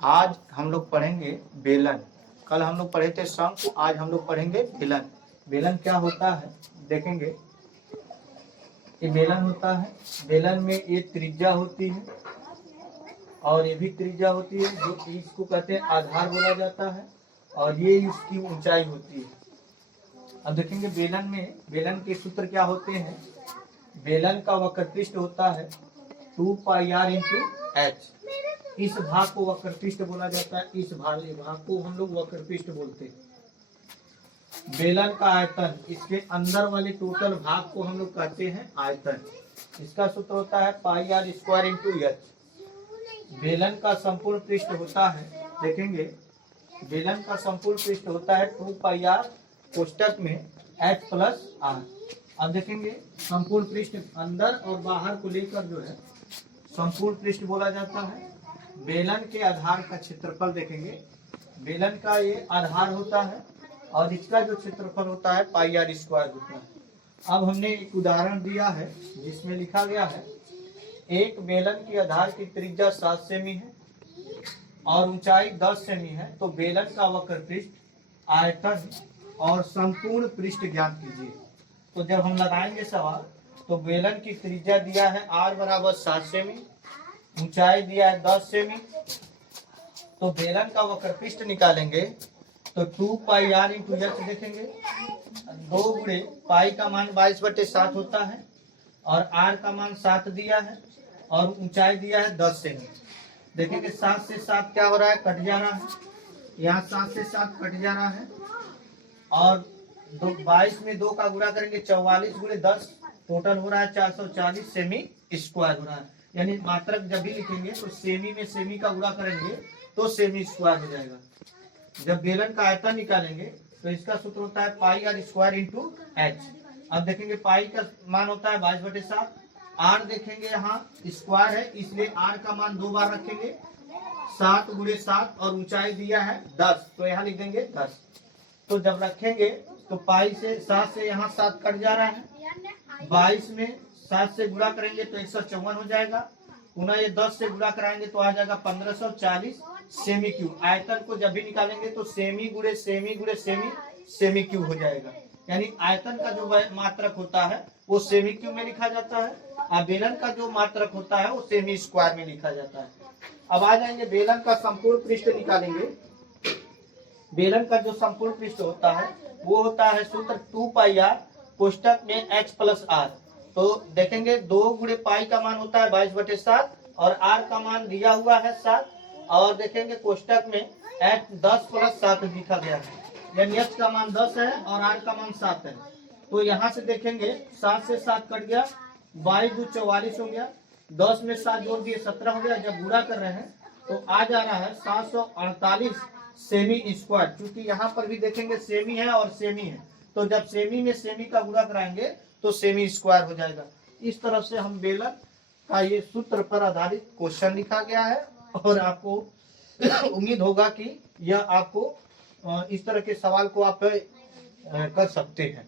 आज हम लोग पढ़ेंगे बेलन। कल हम लोग पढ़े थे शंकु, आज हम लोग पढ़ेंगे बेलन। बेलन क्या होता है देखेंगे। ये बेलन होता है, बेलन में ये त्रिज्या होती है और ये भी त्रिज्या होती है, जो इसको कहते हैं आधार बोला जाता है, और ये इसकी ऊंचाई होती है। अब देखेंगे बेलन में, बेलन के सूत्र क्या होते हैं। बेलन का वक्रपृष्ठ होता है 2πr इंटू एच। इस भाग को वक्रपृष्ठ बोला जाता है, इस भाग को हम लोग वक्रपृष्ठ बोलते हैं। बेलन का आयतन, इसके अंदर वाले टोटल भाग को हम लोग कहते हैं आयतन। इसका सूत्र होता है πr स्क्वायर इंटू एच। बेलन का संपूर्ण पृष्ठ होता है, देखेंगे बेलन का संपूर्ण पृष्ठ होता है 2πr कोष्टक में h प्लस r। अब देखेंगे संपूर्ण पृष्ठ अंदर और बाहर को लेकर जो है संपूर्ण पृष्ठ बोला जाता है। बेलन के आधार का क्षेत्रफल देखेंगे, बेलन का ये आधार होता है और इसका जो क्षेत्रफल होता है πr स्क्वायर होता है। अब हमने एक उदाहरण दिया है जिसमें लिखा गया है एक बेलन के आधार की त्रिज्या 7 सेमी है और ऊंचाई 10 सेमी है, तो बेलन का वक्रपृष्ठ, आयतन और संपूर्ण पृष्ठ ज्ञात कीजिए। तो जब हम लगाएंगे सवाल, तो बेलन की त्रिज्या दिया है r बराबर 7 सेमी, ऊंचाई दिया है 10 सेमी, तो बेलन का वक्रपृष्ठ निकालेंगे तो 2πr इंटू एच देखेंगे, 2 गुणे पाई का मान 22/7 होता है और r का मान 7 दिया है और ऊंचाई दिया है 10 सेमी। देखेंगे 7 से 7 क्या हो रहा है, कट जा रहा है, यहाँ 7 से 7 कट जा रहा है और 22 में 2 का गुणा करेंगे 44 गुणे 10, टोटल हो रहा है 440 सेमी स्क्वायर हो रहा है। यानी मात्रक जब भी लिखेंगे तो सेमी में सेमी का गुणा करेंगे तो सेमी स्क्वायर हो जाएगा। जब बेलन का आयतन निकालेंगे तो इसका सूत्र होता है πr स्क्वायर इंटू एच। अब देखेंगे पाई का मान होता है 22/7, r देखेंगे यहाँ स्क्वायर है इसलिए r का मान 2 बार रखेंगे, 7 गुणे 7 और ऊंचाई दिया है 10, तो यहाँ लिख देंगे 10। तो जब रखेंगे तो पाई से 7 से यहाँ 7 कट जा रहा है, 22 में 7 से गुणा करेंगे तो 154 हो जाएगा, पुनः ये 10 से गुणा कराएंगे तो आ जाएगा 1540 सेमी क्यूब। आयतन को जब भी निकालेंगे तो सेमी गुणे सेमी गुणे सेमी सेमी क्यूब हो जाएगा। यानी आयतन का जो मात्रक होता है वो सेमी क्यूब में लिखा जाता है और बेलन का जो मात्रक होता है वो सेमी स्क्वायर में लिखा जाता है। अब आ जाएंगे बेलन का संपूर्ण पृष्ठ निकालेंगे। बेलन का जो संपूर्ण पृष्ठ होता है वो होता है सूत्र 2πr कोष्टक में h प्लस r। तो देखेंगे 2 गुणे पाई का मान होता है 22/7 और r का मान दिया हुआ है 7 और देखेंगे कोष्टक में h 10 प्लस 7 लिखा गया है, यानी h का मान 10 है और r का मान 7 है। तो यहाँ से देखेंगे 7 से 7 कट गया, 22 × 2 = 44 हो गया, 10 में 7 जोड़ दिए 17 हो गया। जब गुणा कर रहे हैं तो आ जा रहा है 748 सेमी स्क्वायर। क्योंकि यहाँ पर भी देखेंगे सेमी है और सेमी है, तो जब सेमी में सेमी का गुणा कराएंगे तो सेमी स्क्वायर हो जाएगा। इस तरह से हम बेलन का ये सूत्र पर आधारित क्वेश्चन लिखा गया है और आपको उम्मीद होगा कि यह आपको इस तरह के सवाल को आप कर सकते हैं।